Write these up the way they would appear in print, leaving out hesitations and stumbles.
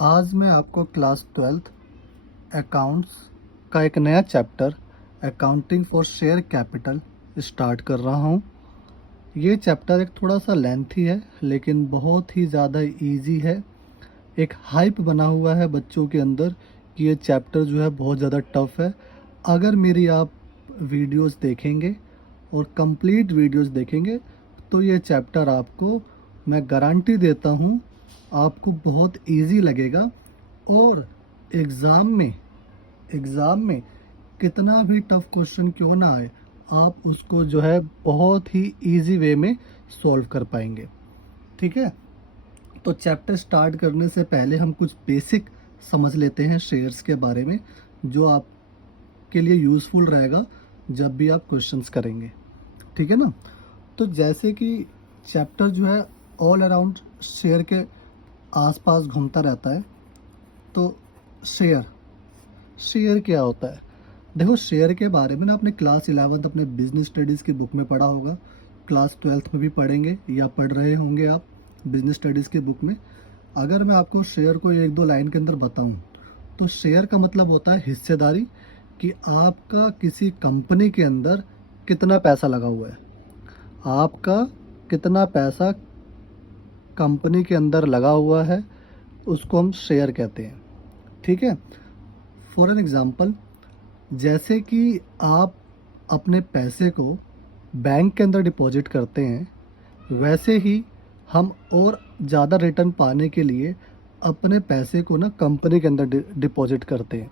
आज मैं आपको क्लास 12th अकाउंट्स का एक नया chapter accounting for share capital start कर रहा हूँ। ये चैप्टर एक थोड़ा सा लेंथी है लेकिन बहुत ही ज़्यादा इजी है। एक हाइप बना हुआ है बच्चों के अंदर कि ये चैप्टर जो है बहुत ज़्यादा टफ है। अगर मेरी आप वीडियोस देखेंगे और कंप्लीट वीडियोस देखेंगे तो ये चैप्टर आपको मैं गारंटी देता हूँ आपको बहुत इजी लगेगा। और एग्ज़ाम में कितना भी टफ क्वेश्चन क्यों ना आए आप उसको जो है बहुत ही इजी वे में सॉल्व कर पाएंगे। ठीक है, तो चैप्टर स्टार्ट करने से पहले हम कुछ बेसिक समझ लेते हैं शेयर्स के बारे में, जो आपके लिए यूज़फुल रहेगा जब भी आप क्वेश्चंस करेंगे। ठीक है ना। तो जैसे कि चैप्टर जो है ऑल अराउंड शेयर के आसपास घूमता रहता है, तो शेयर शेयर क्या होता है? देखो, शेयर के बारे में ना आपने क्लास 11th अपने बिजनेस स्टडीज़ की बुक में पढ़ा होगा, क्लास 12th में भी पढ़ेंगे या पढ़ रहे होंगे आप बिजनेस स्टडीज़ की बुक में। अगर मैं आपको शेयर को एक दो लाइन के अंदर बताऊं तो शेयर का मतलब होता है हिस्सेदारी, कि आपका किसी कंपनी के अंदर कितना पैसा लगा हुआ है। आपका कितना पैसा कंपनी के अंदर लगा हुआ है उसको हम शेयर कहते हैं। ठीक है। फॉर एन एग्ज़ाम्पल, जैसे कि आप अपने पैसे को बैंक के अंदर डिपॉजिट करते हैं, वैसे ही हम और ज़्यादा रिटर्न पाने के लिए अपने पैसे को ना कंपनी के अंदर डिपॉजिट करते हैं।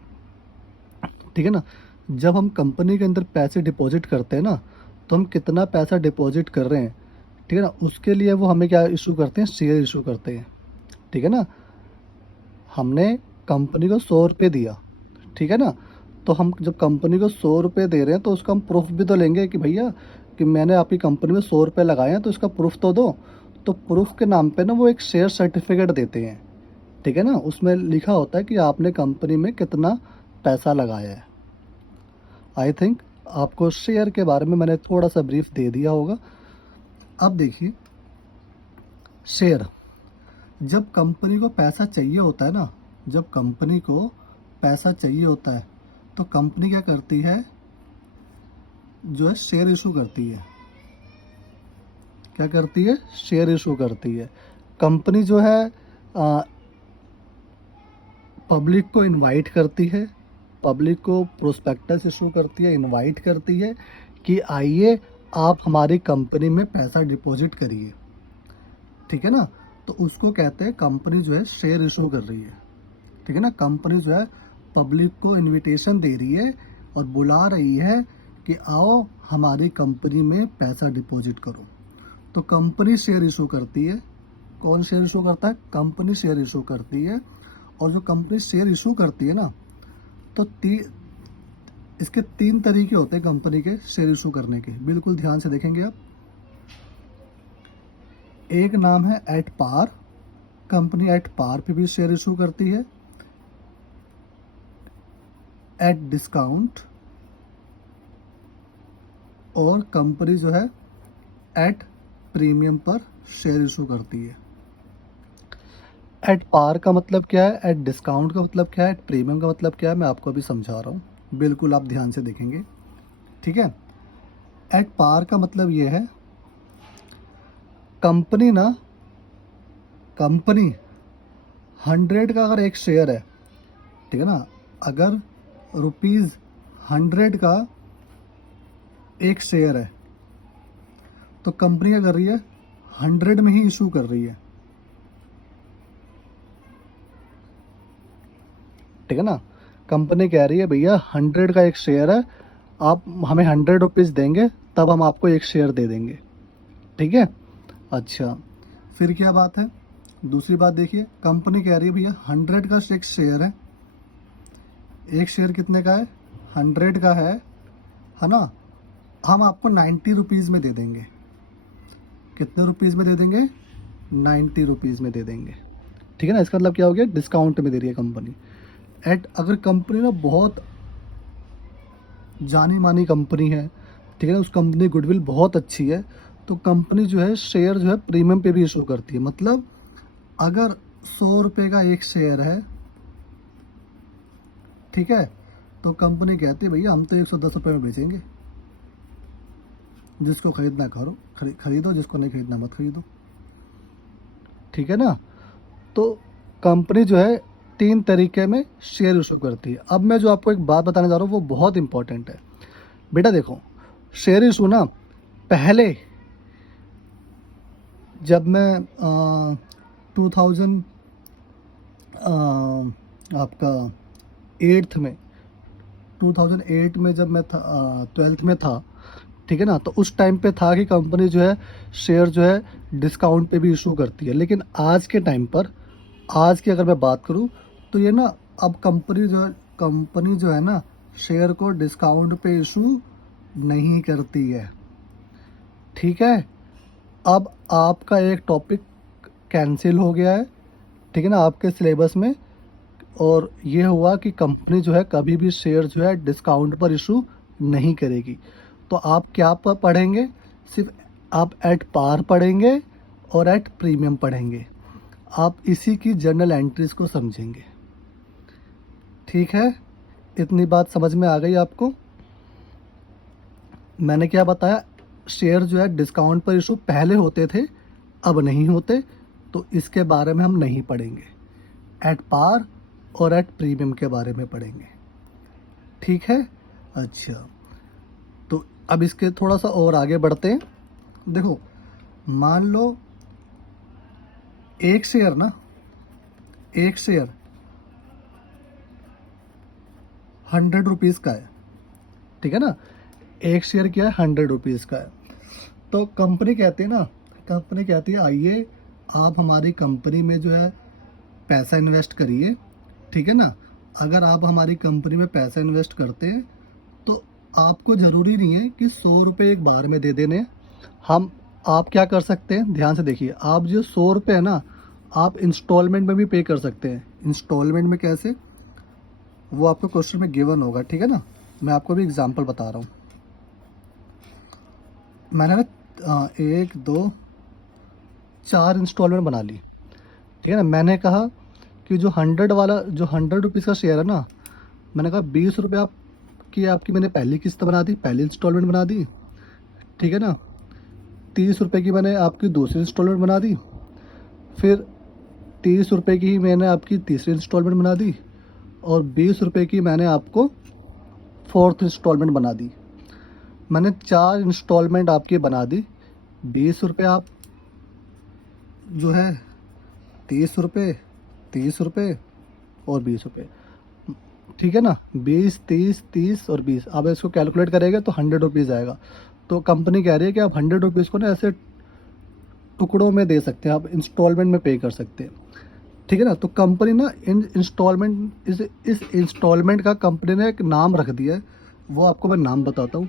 ठीक है ना। जब हम कंपनी के अंदर पैसे डिपॉजिट करते हैं ना, तो हम कितना पैसा डिपॉजिट कर रहे हैं, ठीक है ना, उसके लिए वो हमें क्या इशू करते हैं, शेयर इशू करते हैं। ठीक है ना। हमने कंपनी को 100 रुपये दिया, ठीक है ना, तो हम जब कंपनी को 100 रुपये दे रहे हैं तो उसका हम प्रूफ भी तो लेंगे कि भैया कि मैंने आपकी कंपनी में 100 रुपये लगाए हैं, तो इसका प्रूफ तो दो। तो प्रूफ के नाम पे ना वो एक शेयर सर्टिफिकेट देते हैं। ठीक है ना, उसमें लिखा होता है कि आपने कंपनी में कितना पैसा लगाया है। आई थिंक आपको शेयर के बारे में मैंने थोड़ा सा ब्रीफ दे दिया होगा। अब देखिए, शेयर, जब कंपनी को पैसा चाहिए होता है ना, जब कंपनी को पैसा चाहिए होता है तो कंपनी क्या करती है, जो है शेयर इशू करती है। क्या करती है? शेयर इशू करती है। कंपनी जो है पब्लिक को इनवाइट करती है, पब्लिक को प्रोस्पेक्टस इशू करती है, इनवाइट करती है कि आइए आप हमारी कंपनी में पैसा डिपॉजिट करिए। ठीक है ना। तो उसको कहते हैं कंपनी जो है शेयर इशू कर रही है। ठीक है ना। कंपनी जो है पब्लिक को इनविटेशन दे रही है और बुला रही है कि आओ हमारी कंपनी में पैसा डिपॉजिट करो। तो कंपनी शेयर इशू करती है। कौन शेयर इशू करता है? कंपनी शेयर इशू करती है। और जो कंपनी शेयर इशू करती है ना, तो इसके 3 तरीके होते हैं कंपनी के शेयर इशू करने के। बिल्कुल ध्यान से देखेंगे आप। एक नाम है at par, company at par पे भी शेयर इशू करती है। एट डिस्काउंट, और कंपनी जो है एट प्रीमियम पर शेयर इशू करती है। एट पार का मतलब क्या है, एट डिस्काउंट का मतलब क्या है, एट प्रीमियम का मतलब क्या है, मैं आपको अभी समझा रहा हूँ। बिल्कुल आप ध्यान से देखेंगे। ठीक है। एट पार का मतलब ये है, कंपनी ना, कंपनी 100 का अगर एक शेयर है, ठीक है ना, अगर ₹100 का एक शेयर है तो कंपनी क्या कर रही है, 100 में ही इशू कर रही है। ठीक है ना। कंपनी कह रही है भैया 100 का एक शेयर है, आप हमें 100 रुपीज़ देंगे तब हम आपको एक शेयर दे देंगे। ठीक है। अच्छा, फिर क्या बात है? दूसरी बात देखिए, कंपनी कह रही है भैया 100 का एक शेयर है, एक शेयर कितने का है, 100 का है ना, हम आपको 90 रुपीज़ में दे देंगे। कितने रुपीज़ में दे देंगे? 90 रुपीज़ में दे देंगे। ठीक है ना। इसका मतलब क्या हो गया, डिस्काउंट में दे रही है कंपनी। अगर कंपनी ना बहुत जानी मानी कंपनी है, ठीक है ना, उस कंपनी की गुडविल बहुत अच्छी है, तो कंपनी जो है शेयर जो है प्रीमियम पे भी इशू करती है। मतलब अगर 100 रुपये का एक शेयर है, ठीक है। तो कंपनी कहती है भैया हम तो 110 रुपये में बेचेंगे, जिसको खरीदना करो खरीदो, जिसको नहीं खरीदना मत खरीदो, ठीक है ना। तो कंपनी जो है 3 तरीके में शेयर इशू करती है। अब मैं जो आपको एक बात बताने जा रहा हूँ वो बहुत इंपॉर्टेंट है। बेटा देखो, शेयर इशू ना पहले जब मैं 2000 आपका 8th में 2008 में जब मैं था 12th में था, ठीक है ना, तो उस टाइम पे था कि कंपनी जो है शेयर जो है डिस्काउंट पे भी इशू करती है। लेकिन आज के टाइम पर, आज की अगर मैं बात करूं तो ये ना अब कंपनी जो है ना शेयर को डिस्काउंट पे इशू नहीं करती है, ठीक है। अब आपका एक टॉपिक कैंसिल हो गया है, ठीक है ना, आपके सिलेबस में। और ये हुआ कि कंपनी जो है कभी भी शेयर जो है डिस्काउंट पर इशू नहीं करेगी। तो आप क्या पढ़ेंगे, सिर्फ आप एट पार पढ़ेंगे और एट प्रीमियम पढ़ेंगे। आप इसी की जर्नल एंट्रीज को समझेंगे, ठीक है। इतनी बात समझ में आ गई आपको। मैंने क्या बताया, शेयर जो है डिस्काउंट पर इशू पहले होते थे, अब नहीं होते, तो इसके बारे में हम नहीं पढ़ेंगे। एट पार और एट प्रीमियम के बारे में पढ़ेंगे, ठीक है। अच्छा, तो अब इसके थोड़ा सा और आगे बढ़ते हैं। देखो, मान लो एक शेयर 100 रुपीज़ का है, ठीक है ना। एक शेयर क्या है, 100 रुपीज़ का है। तो कंपनी कहती है आइए आप हमारी कंपनी में जो है पैसा इन्वेस्ट करिए, ठीक है ना। अगर आप हमारी कंपनी में पैसा इन्वेस्ट करते हैं तो आपको ज़रूरी नहीं है कि 100 रुपये एक बार में दे देने। आप क्या कर सकते हैं, ध्यान से देखिए, आप जो 100 रुपये है ना, आप इंस्टॉलमेंट में भी पे कर सकते हैं। इंस्टॉलमेंट में कैसे, वो आपको क्वेश्चन में गिवन होगा, ठीक है ना। मैं आपको भी एग्जांपल बता रहा हूँ। मैंने ना 1 2 4 इंस्टॉलमेंट बना ली, ठीक है ना। मैंने कहा कि जो 100 रुपीज़ का शेयर है ना, मैंने कहा 20 रुपये आपकी मैंने पहली किस्त बना दी, पहली इंस्टॉलमेंट बना दी, ठीक है ना। 30 रुपये की मैंने आपकी दूसरी इंस्टॉलमेंट बना दी, फिर 30 रुपये की मैंने आपकी तीसरी इंस्टॉलमेंट बना दी, और 20 रुपये की मैंने आपको फोर्थ इंस्टॉलमेंट बना दी। मैंने 4 इंस्टॉलमेंट आपकी बना दी। 20 रुपये आप जो है 30 रुपये, 30 रुपये और 20 रुपये, ठीक है ना। 20 30 30 और 20, आप इसको कैलकुलेट करेंगे तो 100 रुपीज़ आएगा। तो कंपनी कह रही है कि आप 100 रुपीज़ को ना ऐसे टुकड़ों में दे सकते हैं, आप इंस्टॉलमेंट में पे कर सकते हैं, ठीक है ना। तो कंपनी ना इस इंस्टॉलमेंट का कंपनी ने एक नाम रख दिया है, वो आपको मैं नाम बताता हूँ।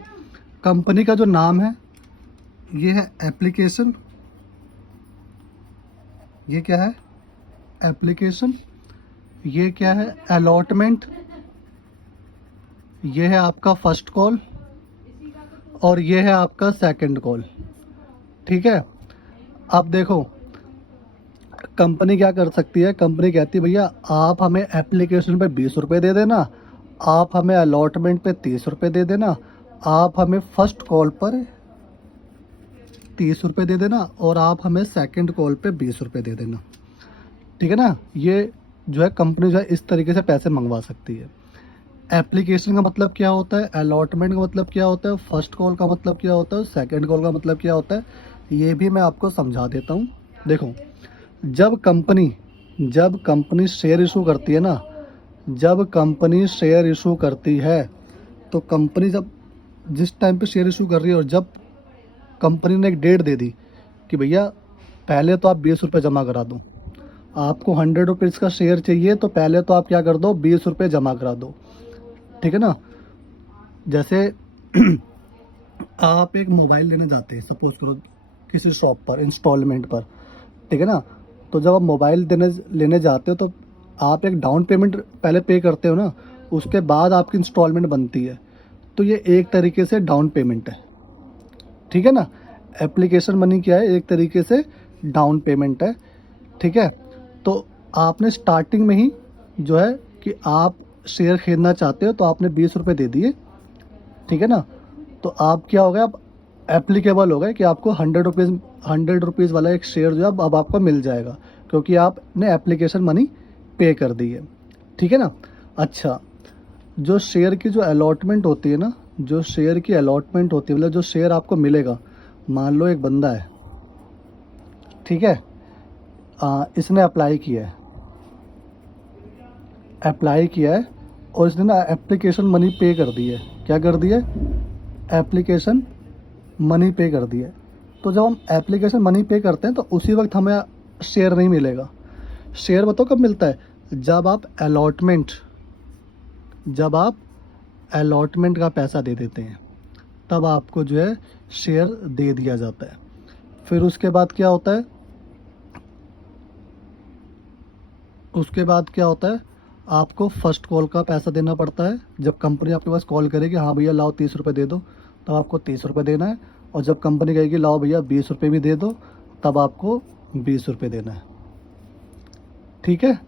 कंपनी का जो नाम है ये है एप्लीकेशन। ये क्या है, एप्लीकेशन। ये क्या है, अलॉटमेंट। ये है आपका फर्स्ट कॉल, और ये है आपका सेकंड कॉल, ठीक है। अब देखो, कंपनी क्या कर सकती है, कंपनी कहती है भैया आप हमें एप्लीकेशन पे 20 रुपये दे देना, आप हमें अलॉटमेंट पे 30 रुपये दे देना, आप हमें फर्स्ट कॉल पर 30 रुपये दे देना, और आप हमें सेकंड कॉल पे 20 रुपये दे देना, ठीक है ना। ये जो है कंपनी जो है इस तरीके से पैसे मंगवा सकती है। एप्लीकेशन का मतलब क्या होता है, अलॉटमेंट का मतलब क्या होता है, फर्स्ट कॉल का मतलब क्या होता है, सेकंड कॉल का मतलब क्या होता है, ये भी मैं आपको समझा देता हूँ। देखो, जब कंपनी शेयर इशू करती है ना, जब कंपनी शेयर इशू करती है, तो कंपनी जब जिस टाइम पे शेयर इशू कर रही है, और जब कंपनी ने एक डेट दे दी कि भैया पहले तो आप 20 रुपये जमा करा दो, आपको 100 रुपीज़ का शेयर चाहिए तो पहले तो आप क्या कर दो, 20 रुपये जमा करा दो, ठीक है ना। जैसे आप एक मोबाइल लेने जाते हैं, सपोज करो किसी शॉप पर इंस्टॉलमेंट पर, ठीक है ना। तो जब आप मोबाइल लेने जाते हो तो आप एक डाउन पेमेंट पहले पे करते हो ना, उसके बाद आपकी इंस्टॉलमेंट बनती है। तो ये एक तरीके से डाउन पेमेंट है, ठीक है ना। एप्लीकेशन मनी क्या है, एक तरीके से डाउन पेमेंट है, ठीक है। तो आपने स्टार्टिंग में ही जो है कि आप शेयर खरीदना चाहते हो तो आपने 20 रुपये दे दिए, ठीक है ना। तो आप क्या हो गया, अब एप्लीकेबल हो गए कि आपको 100 रुपीज़ वाला एक शेयर जो है अब आपको मिल जाएगा, क्योंकि आपने एप्लीकेशन मनी पे कर दी है, ठीक है ना। अच्छा, जो शेयर की जो अलॉटमेंट होती है ना, जो शेयर की अलॉटमेंट होती है, मतलब जो शेयर आपको मिलेगा, मान लो एक बंदा है, ठीक है, इसने अप्लाई किया है और इसने ना एप्लीकेशन मनी पे कर दी है। क्या कर दी है? एप्लीकेशन मनी पे कर दी है। तो जब हम एप्लीकेशन मनी पे करते हैं तो उसी वक्त हमें शेयर नहीं मिलेगा। शेयर बताओ कब मिलता है? जब आप अलॉटमेंट का पैसा दे देते हैं, तब आपको जो है शेयर दे दिया जाता है। फिर उसके बाद क्या होता है? आपको फर्स्ट कॉल का पैसा देना पड़ता है। जब कंपनी आपके पास कॉल करेगी, हाँ भैया लाओ 30 रुपये दे दो, तब आपको 30 रुपये देना है। और जब कंपनी कहेगी लाओ भैया 20 रुपये भी दे दो, तब आपको 20 रुपये देना है, ठीक है।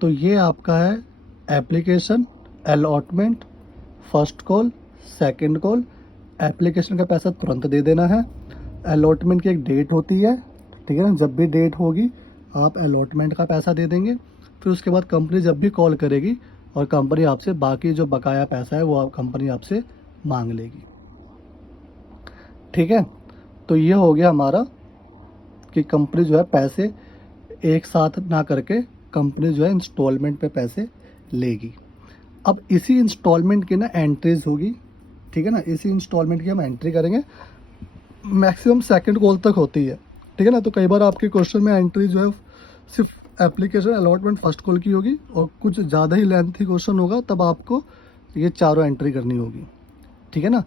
तो ये आपका है application, allotment, first call, second call. Application का पैसा तुरंत दे देना है। अलॉटमेंट की एक डेट होती है, ठीक है ना। जब भी डेट होगी आप अलॉटमेंट का पैसा दे देंगे। फिर उसके बाद कंपनी जब भी कॉल करेगी और कंपनी आपसे बाकी जो बकाया पैसा है वो कंपनी आपसे मांग लेगी, ठीक है। तो ये हो गया हमारा कि कंपनी जो है पैसे एक साथ ना करके कंपनी जो है इंस्टॉलमेंट पे पैसे लेगी। अब इसी इंस्टॉलमेंट की ना एंट्रीज होगी, ठीक है ना। इसी इंस्टॉलमेंट की हम एंट्री करेंगे, मैक्सिमम सेकंड कॉल तक होती है, ठीक है ना। तो कई बार आपके क्वेश्चन में एंट्री जो है सिर्फ एप्लीकेशन, अलॉटमेंट, फर्स्ट कॉल की होगी, और कुछ ज़्यादा ही लेंथी क्वेश्चन होगा तब आपको ये चारों एंट्री करनी होगी, ठीक है ना।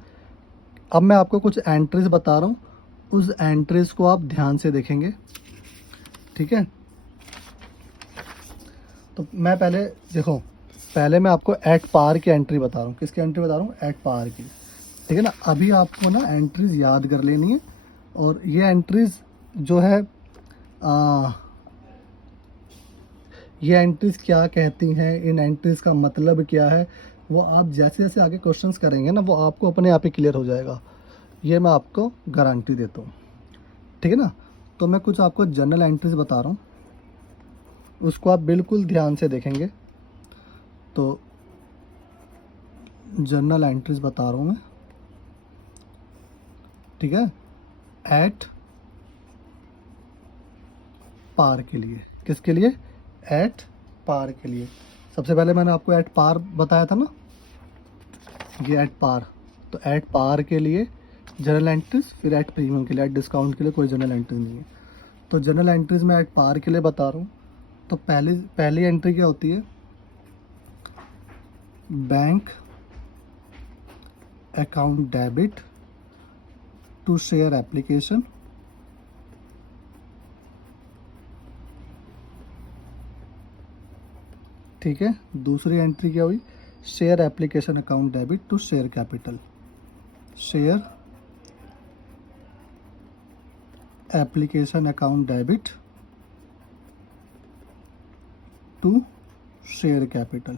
अब मैं आपको कुछ एंट्रीज बता रहा हूँ, उस एंट्रीज को आप ध्यान से देखेंगे, ठीक है। तो मैं पहले मैं आपको एट पार की एंट्री बता रहा हूँ। किसकी एंट्री बता रहा हूँ? एट पार की, ठीक है ना। अभी आपको ना एंट्रीज याद कर लेनी है, और ये एंट्रीज जो है ये एंट्रीज क्या कहती हैं, इन एंट्रीज का मतलब क्या है, वो आप जैसे जैसे आगे क्वेश्चंस करेंगे ना, वो आपको अपने आप ही क्लियर हो जाएगा। ये मैं आपको गारंटी देता हूँ, ठीक है ना। तो मैं कुछ आपको जनरल एंट्रीज बता रहा हूँ, उसको आप बिल्कुल ध्यान से देखेंगे। तो जनरल एंट्रीज बता रहा हूँ मैं, ठीक है, एट पार के लिए। किसके लिए? एट पार के लिए। सबसे पहले मैंने आपको एट पार बताया था ना, ये एट पार। तो एट पार के लिए जनरल एंट्रीज, फिर एट प्रीमियम के लिए, एट डिस्काउंट के लिए कोई जनरल एंट्री नहीं है। तो जनरल एंट्रीज मैं एट पार के लिए बता रहा हूँ। तो पहली एंट्री क्या होती है? Bank account debit to share application, ठीक है। दूसरी एंट्री क्या हुई? Share application account debit to share capital, share application account debit to share capital,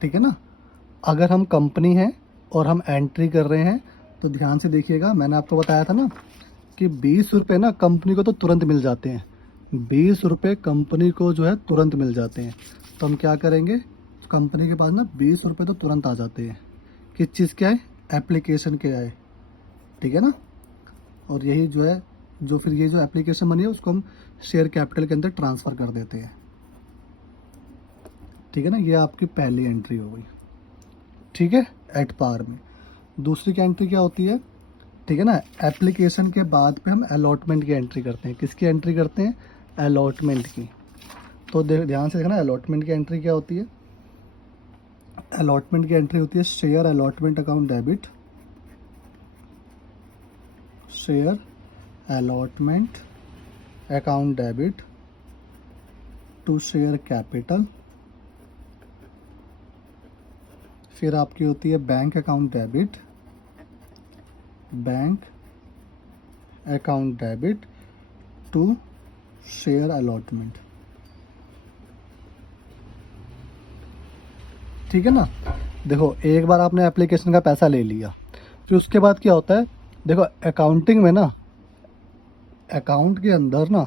ठीक है ना। अगर हम कंपनी हैं और हम एंट्री कर रहे हैं तो ध्यान से देखिएगा, मैंने आपको बताया था ना कि 20 रुपये ना कंपनी को तो तुरंत मिल जाते हैं। 20 रुपये कंपनी को जो है तुरंत मिल जाते हैं। तो हम क्या करेंगे? कंपनी के पास ना 20 रुपये तो तुरंत आ जाते हैं। किस चीज़ के आए? एप्लीकेशन के आए, ठीक है ना। और यही जो है, जो फिर ये जो एप्लीकेशन मनी है उसको हम शेयर कैपिटल के अंदर ट्रांसफ़र कर देते हैं, ठीक है ना। ये आपकी पहली एंट्री हो गई, ठीक है, एट पार में। दूसरी की एंट्री क्या होती है? ठीक है ना, एप्लीकेशन के बाद पे हम अलॉटमेंट की एंट्री करते हैं। किसकी एंट्री करते हैं? अलॉटमेंट की। तो ध्यान से देखना, अलॉटमेंट की एंट्री क्या होती है? अलॉटमेंट की एंट्री होती है share allotment account debit, share allotment account debit to share capital. फिर आपकी होती है bank account debit, bank account debit to share allotment, ठीक है ना। देखो एक बार आपने एप्लीकेशन का पैसा ले लिया, फिर उसके बाद क्या होता है, देखो अकाउंटिंग में ना, अकाउंट के अंदर ना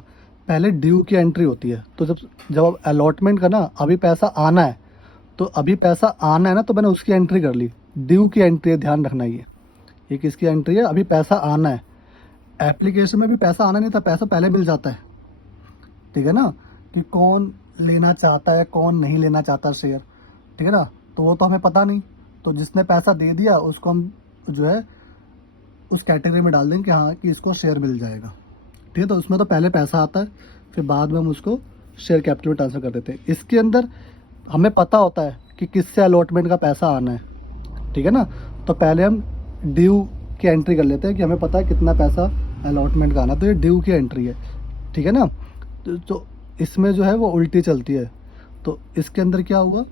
पहले ड्यू की एंट्री होती है। तो जब जब अलॉटमेंट का ना अभी पैसा आना है, तो अभी पैसा आना है ना, तो मैंने उसकी एंट्री कर ली। ड्यू की एंट्री है, ध्यान रखना। ये किसकी एंट्री है, अभी पैसा आना है। एप्लीकेशन में भी पैसा आना नहीं था, पैसा पहले मिल जाता है, ठीक है ना, कि कौन लेना चाहता है कौन नहीं लेना चाहता शेयर, ठीक है ना। तो वो तो हमें पता नहीं, तो जिसने पैसा दे दिया उसको हम जो है उस कैटेगरी में डाल देंगे कि हाँ कि इसको शेयर मिल जाएगा, ठीक है। तो उसमें तो पहले पैसा आता है, फिर बाद में हम उसको शेयर कैपिटल में ट्रांसफ़र कर देते हैं। इसके अंदर हमें पता होता है कि किससे अलॉटमेंट का पैसा आना है, ठीक है ना। तो पहले हम ड्यू की एंट्री कर लेते हैं कि हमें पता है कितना पैसा अलॉटमेंट का आना है, तो ये ड्यू की एंट्री है, ठीक है ना। तो इसमें जो है वो उल्टी चलती है। तो इसके अंदर क्या हुआ,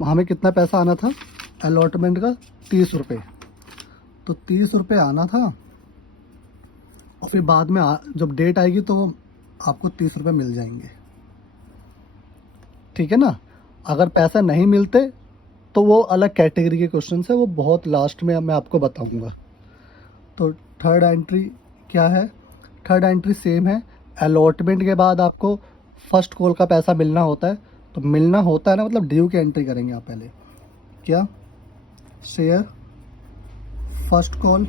हमें कितना पैसा आना था अलॉटमेंट का, 30 रुपये। तो 30 रुपये आना था, और फिर बाद में जब डेट आएगी तो आपको 30 रुपये मिल जाएंगे, ठीक है ना। अगर पैसा नहीं मिलते तो वो अलग कैटेगरी के क्वेश्चन है, वो बहुत लास्ट में मैं आपको बताऊंगा। तो थर्ड एंट्री क्या है, थर्ड एंट्री सेम है। अलॉटमेंट के बाद आपको फर्स्ट कॉल का पैसा मिलना होता है, तो मिलना होता है ना, मतलब ड्यू की एंट्री करेंगे आप पहले। क्या, share first call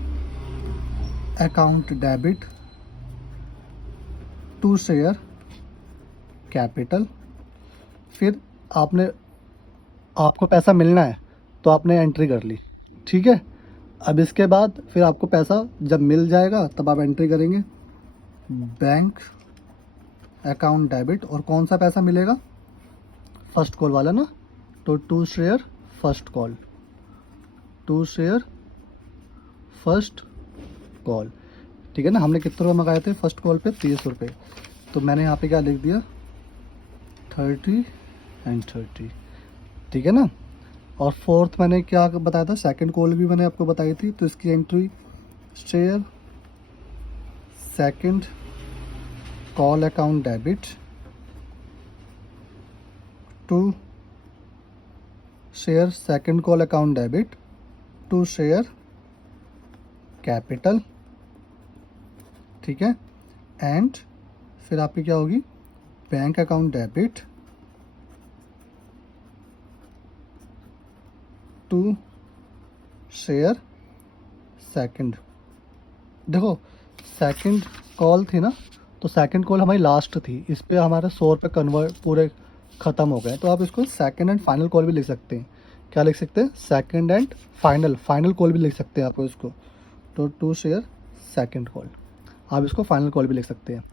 account debit to share capital. फिर आपको पैसा मिलना है तो आपने एंट्री कर ली, ठीक है। अब इसके बाद फिर आपको पैसा जब मिल जाएगा तब आप एंट्री करेंगे बैंक अकाउंट डेबिट, और कौन सा पैसा मिलेगा, फर्स्ट कॉल वाला ना। तो to share first call, to share first call, ठीक है ना। हमने कितने रुपये मंगाए थे फर्स्ट कॉल पे, 30 रुपये। तो मैंने यहाँ पे क्या लिख दिया, 30 एंड 30, ठीक है ना। और फोर्थ मैंने क्या बताया था, सेकंड कॉल भी मैंने आपको बताई थी। तो इसकी entry share second call account debit to share second call account debit to share capital, ठीक है। एंड फिर आपकी क्या होगी, bank account debit to share second. देखो सेकंड कॉल थी ना, तो सेकंड कॉल हमारी लास्ट थी, इस पे हमारे 100 रुपये कन्वर्ट पूरे ख़त्म हो गए। तो आप इसको सेकंड एंड फाइनल कॉल भी लिख सकते हैं। क्या लिख सकते हैं, सेकंड एंड फाइनल कॉल भी लिख सकते हैं आपको इसको। तो टू शेयर सेकंड कॉल, आप इसको फाइनल कॉल भी लिख सकते हैं।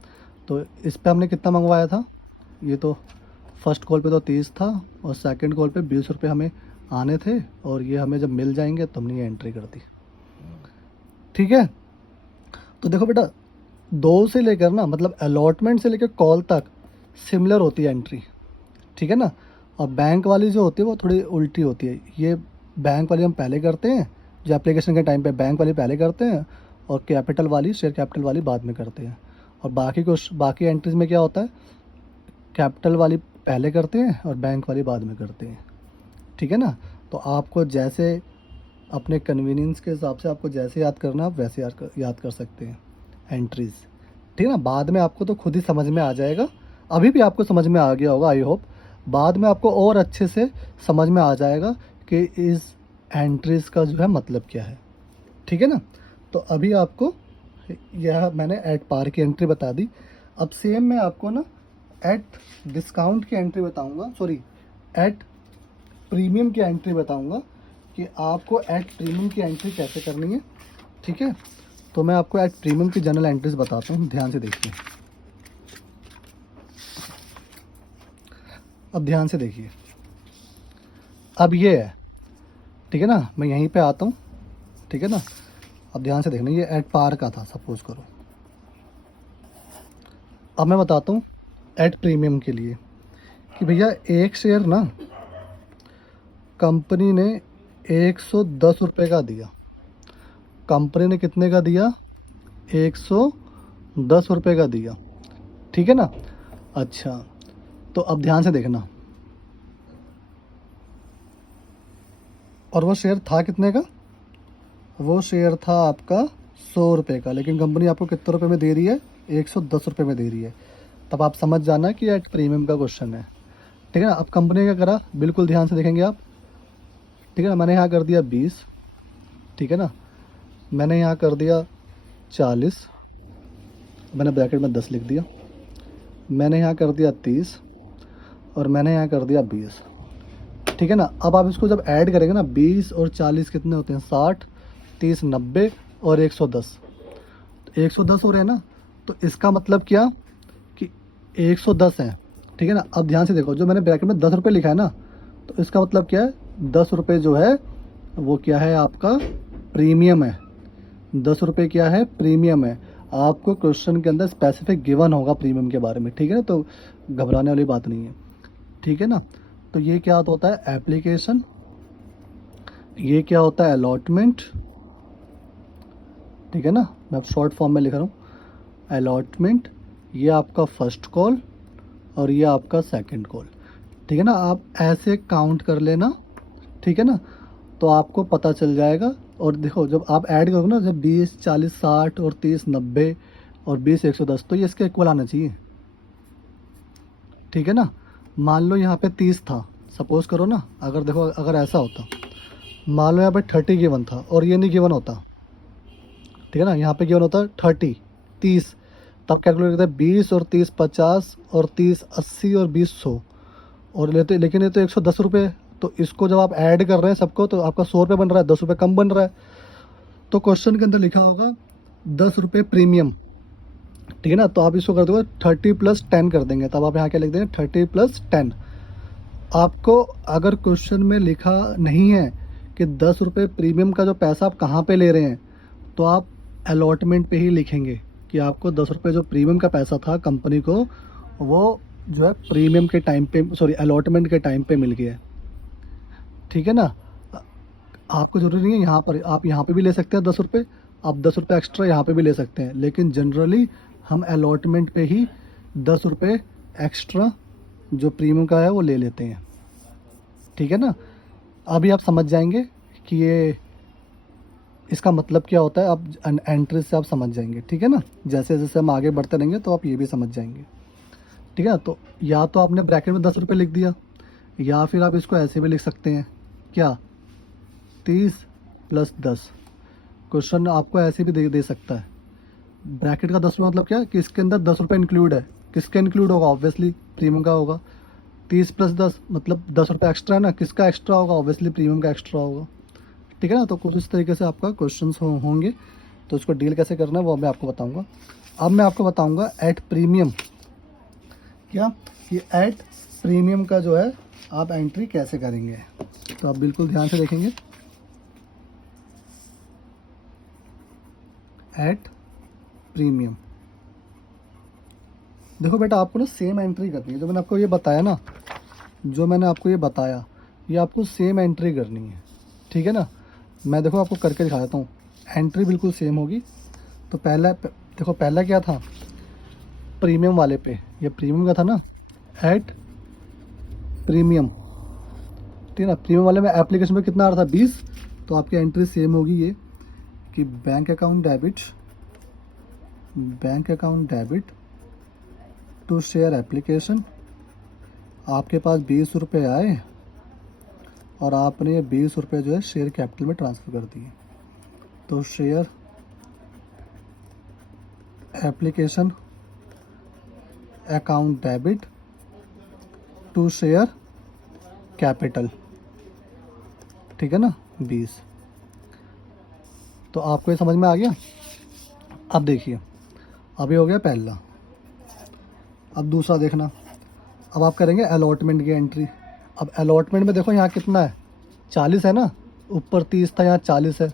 तो इस पे हमने कितना मंगवाया था, ये तो फर्स्ट कॉल पे तो 30 था, और सेकंड कॉल पे 20 रुपये हमें आने थे, और ये हमें जब मिल जाएंगे तो हमने ये एंट्री कर दी, ठीक है। तो देखो बेटा, दो से लेकर ना, मतलब अलॉटमेंट से लेकर कॉल तक सिमिलर होती है एंट्री, ठीक है ना। और बैंक वाली जो होती है वो थोड़ी उल्टी होती है। ये बैंक वाली हम पहले करते हैं, जो एप्लीकेशन के टाइम पे बैंक वाली पहले करते हैं, और कैपिटल वाली शेयर कैपिटल वाली बाद में करते हैं। और बाकी एंट्रीज में क्या होता है, कैपिटल वाली पहले करते हैं और बैंक वाली बाद में करते हैं, ठीक है ना। तो आपको जैसे अपने कन्वीनियंस के हिसाब से आपको जैसे याद करना आप वैसे याद कर सकते हैं एंट्रीज़, ठीक है ना। बाद में आपको तो खुद ही समझ में आ जाएगा, अभी भी आपको समझ में आ गया होगा आई होप, बाद में आपको और अच्छे से समझ में आ जाएगा कि इस एंट्रीज़ का जो है मतलब क्या है, ठीक है ना। तो अभी आपको यह मैंने एट पार की एंट्री बता दी। अब सेम मैं आपको ना एट डिस्काउंट की एंट्री बताऊंगा, सॉरी एट प्रीमियम की एंट्री बताऊंगा कि आपको एट प्रीमियम की एंट्री कैसे करनी है, ठीक है। तो मैं आपको एट प्रीमियम की जनरल एंट्रीज बताता हूँ, ध्यान से देखिए। अब ध्यान से देखिए, अब ये है, ठीक है ना। मैं यहीं पे आता हूँ, ठीक है ना। अब ध्यान से देखना, ये एट पार का था सपोज करो। अब मैं बताता हूँ एट प्रीमियम के लिए कि भैया एक शेयर ना कंपनी ने 110 रुपये का दिया। कंपनी ने कितने का दिया, 110 रुपये का दिया, ठीक है ना। अच्छा, तो अब ध्यान से देखना, और वो शेयर था कितने का? वो शेयर था आपका 100 रुपये का, लेकिन कंपनी आपको कितने रुपए में दे रही है? 110 रुपये में दे रही है। तब आप समझ जाना कि एट प्रीमियम का क्वेश्चन है। ठीक है ना। अब कंपनी ने क्या करा, बिल्कुल ध्यान से देखेंगे आप। ठीक है ना, मैंने यहाँ कर दिया 20, ठीक है ना, मैंने यहाँ कर दिया 40, मैंने ब्रैकेट में 10 लिख दिया, मैंने यहाँ कर दिया 30, और मैंने यहाँ कर दिया 20। ठीक है ना। अब आप इसको जब ऐड करेंगे ना, 20 और 40 कितने होते हैं? 60, 30 90 और 110, 110 हो रहे हैं ना। तो इसका मतलब क्या कि 110 है। ठीक है ना। अब ध्यान से देखो, जो मैंने ब्रैकेट में 10 रुपये लिखा है ना, तो इसका मतलब क्या है? 10 रुपये जो है वो क्या है आपका? प्रीमियम है। 10 रुपये क्या है? प्रीमियम है। आपको क्वेश्चन के अंदर स्पेसिफिक गिवन होगा प्रीमियम के बारे में। ठीक है ना, तो घबराने वाली बात नहीं है। ठीक है ना। तो ये क्या होता है? एप्लीकेशन। ये क्या होता है? अलॉटमेंट। ठीक है ना, मैं अब शॉर्ट फॉर्म में लिख रहा हूँ, अलॉटमेंट। ये आपका फर्स्ट कॉल और ये आपका सेकंड कॉल। ठीक है ना, आप ऐसे काउंट कर लेना। ठीक है ना, तो आपको पता चल जाएगा। और देखो, जब आप ऐड करोगे ना, जब 20 40 60 और 30 90 और 20 110, तो ये इसके इक्वल आना चाहिए। ठीक है ना। मान लो यहाँ पे 30 था, सपोज करो ना, अगर देखो, अगर ऐसा होता, मान लो यहाँ पे 30 गिवन था और ये नहीं गिवन होता। ठीक है ना, यहाँ पे गिवन होता 30 30, तब कैलकुलेट करते हैं 20 और 30 50 और 30 80 और 20 100, और लेते, लेकिन ये तो 110 रुपये है। तो इसको जब आप ऐड कर रहे हैं सबको, तो आपका 100 रुपये बन रहा है, 10 रुपये कम बन रहा है। तो क्वेश्चन के अंदर लिखा होगा 10 रुपये प्रीमियम। ठीक है ना, तो आप इसको कर दोगे 30 + 10 कर देंगे, तब आप यहाँ क्या लिख देंगे? 30 + 10। आपको अगर क्वेश्चन में लिखा नहीं है कि 10 रुपये प्रीमियम का जो पैसा आप कहाँ पे ले रहे हैं, तो आप अलॉटमेंट पे ही लिखेंगे कि आपको 10 रुपये जो प्रीमियम का पैसा था कंपनी को, वो जो है प्रीमियम के टाइम पे, सॉरी अलॉटमेंट के टाइम पे मिल गया है। ठीक है ना। आपको ज़रूरी नहीं है यहाँ पर, आप यहाँ पे भी ले सकते हैं 10 रुपये, आप 10 रुपये एक्स्ट्रा यहाँ पे भी ले सकते हैं, लेकिन जनरली हम अलॉटमेंट पे ही 10 रुपये एक्स्ट्रा जो प्रीमियम का है वो ले लेते हैं। ठीक है ना। अभी आप समझ जाएंगे कि ये इसका मतलब क्या होता है, अब एंट्री से आप समझ जाएंगे। ठीक है ना, जैसे जैसे हम आगे बढ़ते रहेंगे तो आप ये भी समझ जाएंगे। ठीक है, तो या तो आपने ब्रैकेट में 10 रुपये लिख दिया, या फिर आप इसको ऐसे भी लिख सकते हैं, क्या? 30 + 10। क्वेश्चन आपको ऐसे भी दे सकता है। ब्रैकेट का 10 रुपये मतलब क्या कि इसके अंदर 10 रुपये इंक्लूड है। किसका इंक्लूड होगा? ऑब्वियसली प्रीमियम का होगा। 30 + 10 मतलब 10 रुपये एक्स्ट्रा है ना, किसका एक्स्ट्रा होगा? ऑब्वियसली प्रीमियम का एक्स्ट्रा होगा। ठीक है ना, तो कुछ इस तरीके से आपका क्वेश्चन होंगे। तो इसको डील कैसे करना है वो मैं आपको बताऊंगा। अब मैं आपको बताऊंगा एट प्रीमियम, क्या ये एट प्रीमियम का जो है आप एंट्री कैसे करेंगे। तो आप बिल्कुल ध्यान से देखेंगे, एट प्रीमियम। देखो बेटा, आपको ना सेम एंट्री करनी है, जो मैंने आपको ये बताया ना, जो मैंने आपको ये बताया, ये आपको सेम एंट्री करनी है। ठीक है ना, मैं देखो आपको करके दिखा देता हूँ। एंट्री बिल्कुल सेम होगी। तो पहला देखो, पहला क्या था? प्रीमियम वाले पे, ये प्रीमियम का था ना, एट प्रीमियम। ठीक है ना, प्रीमियम वाले में एप्लीकेशन में कितना आ रहा था? 20। तो आपकी एंट्री सेम होगी ये कि bank account debit to share application. आपके पास 20 रुपये आए और आपने ये 20 रुपये जो है शेयर कैपिटल में ट्रांसफ़र कर दिए। तो share application account debit to share capital. ठीक है ना, 20। तो आपको ये समझ में आ गया। अब देखिए, अभी हो गया पहला। अब दूसरा देखना। अब आप करेंगे अलॉटमेंट की एंट्री। अब अलॉटमेंट में देखो यहाँ कितना है? 40 है ना, ऊपर 30 था, यहाँ 40 है,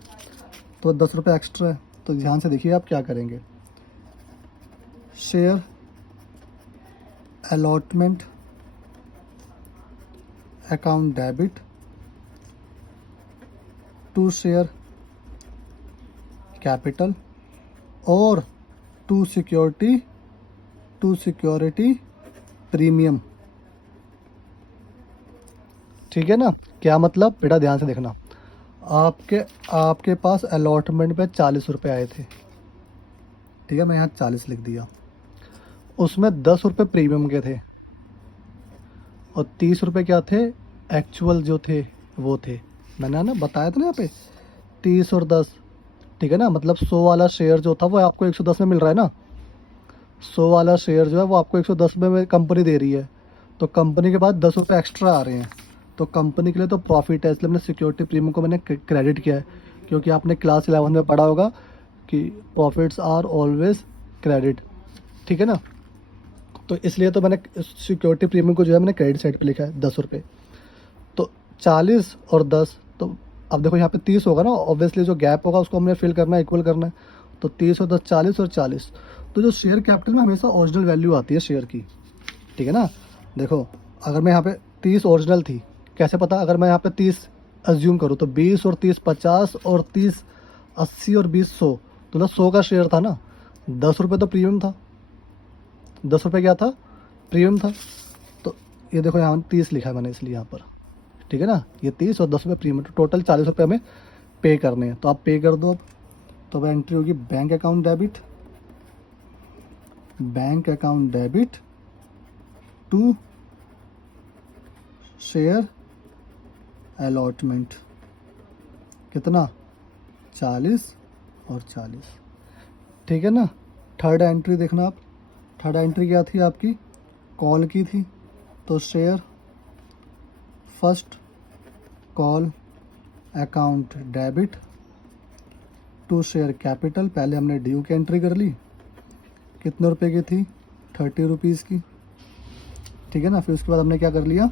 तो 10 रुपये एक्स्ट्रा है। तो ध्यान से देखिए आप क्या करेंगे। Share allotment account debit to share capital और टू सिक्योरिटी प्रीमियम, ठीक है ना। क्या मतलब बेटा, ध्यान से देखना, आपके आपके पास अलॉटमेंट पे 40 रुपये आए थे, ठीक है, मैं यहाँ 40 लिख दिया। उसमें 10 रुपये प्रीमियम के थे और 30 रुपये क्या थे, एक्चुअल जो थे वो थे। मैंने ना बताया था ना यहाँ पे 30 और 10, ठीक है ना। मतलब 100 वाला शेयर जो था वो आपको 110 में मिल रहा है ना। 100 वाला शेयर जो है वो आपको 110 में कंपनी दे रही है, तो कंपनी के बाद 10 रुपये एक्स्ट्रा आ रहे हैं, तो कंपनी के लिए तो प्रॉफिट है, इसलिए मैंने सिक्योरिटी प्रीमियम को मैंने क्रेडिट किया है। क्योंकि आपने क्लास 11 में पढ़ा होगा कि प्रॉफिट्स आर ऑलवेज क्रेडिट, ठीक है ना। तो इसलिए तो मैंने सिक्योरिटी प्रीमियम को जो है मैंने क्रेडिट साइड पे लिखा है 10 रुपये। तो 40 और 10, तो अब देखो यहाँ पे 30 होगा ना, ऑब्वियसली जो गैप होगा उसको हमने फिल करना है, इक्वल करना है। तो 30 और 10 40 और 40। तो जो शेयर कैपिटल में हमेशा ओरिजिनल वैल्यू आती है शेयर की, ठीक है ना। देखो अगर मैं यहाँ पे 30 ओरिजिनल थी, कैसे पता, अगर मैं यहाँ पे 30 अज्यूम करूँ तो 20 और 30 50 और 30 80 और 20 100, तो 100 का शेयर था ना, 10 रुपये तो प्रीमियम था, 10 रुपये क्या था, प्रीमियम था। तो ये देखो यहाँ 30 लिखा है मैंने इसलिए यहाँ पर, ठीक है ना। ये 30 और 10 रुपये प्रीमियम, तो टोटल 40 रुपये हमें पे करने हैं। तो आप पे कर दो अब। तो अब एंट्री होगी bank account debit, bank account debit to share allotment, कितना, 40 और 40, ठीक है ना। थर्ड एंट्री देखना आप, थर्ड एंट्री क्या थी आपकी, कॉल की थी। तो share first call account debit to share capital, पहले हमने ड्यू की एंट्री कर ली, कितने रुपए की थी, 30 रुपीज़ की, ठीक है ना। फिर उसके बाद हमने क्या कर लिया,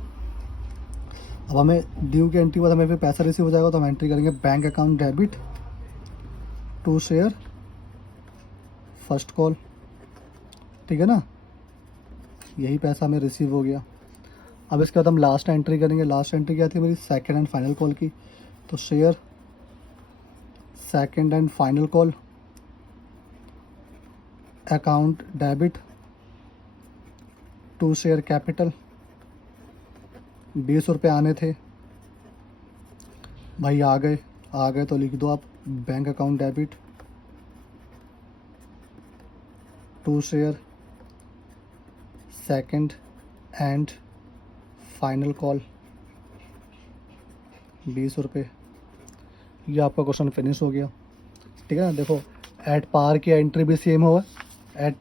अब हमें ड्यू की एंट्री के बाद हमें फिर पैसा रिसीव हो जाएगा, तो हम एंट्री करेंगे bank account debit to share first call, ठीक है ना। यही पैसा हमें रिसीव हो गया। अब इसके बाद हम लास्ट एंट्री करेंगे, लास्ट एंट्री क्या थी मेरी, सेकंड एंड फाइनल कॉल की। तो share second and final call account debit to share capital, 20 रुपये आने थे भाई, आ गए तो लिख दो आप bank account debit to share second and final call, 20 रुपये। ये आपका क्वेश्चन फिनिश हो गया, ठीक है ना। देखो एट पार की एंट्री भी सेम हो, एट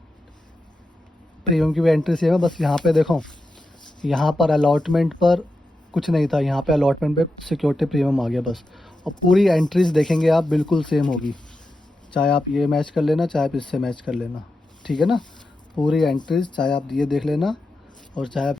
प्रीमियम की भी एंट्री सेम है, बस यहाँ पे देखो, यहाँ पर अलॉटमेंट पर कुछ नहीं था, यहाँ पे अलॉटमेंट पे सिक्योरिटी प्रीमियम आ गया बस। और पूरी एंट्रीज देखेंगे आप बिल्कुल सेम होगी, चाहे आप ये मैच कर लेना, चाहे आप इससे मैच कर लेना, ठीक है ना। पूरी एंट्रीज चाहे आप ये देख लेना और चाहे आप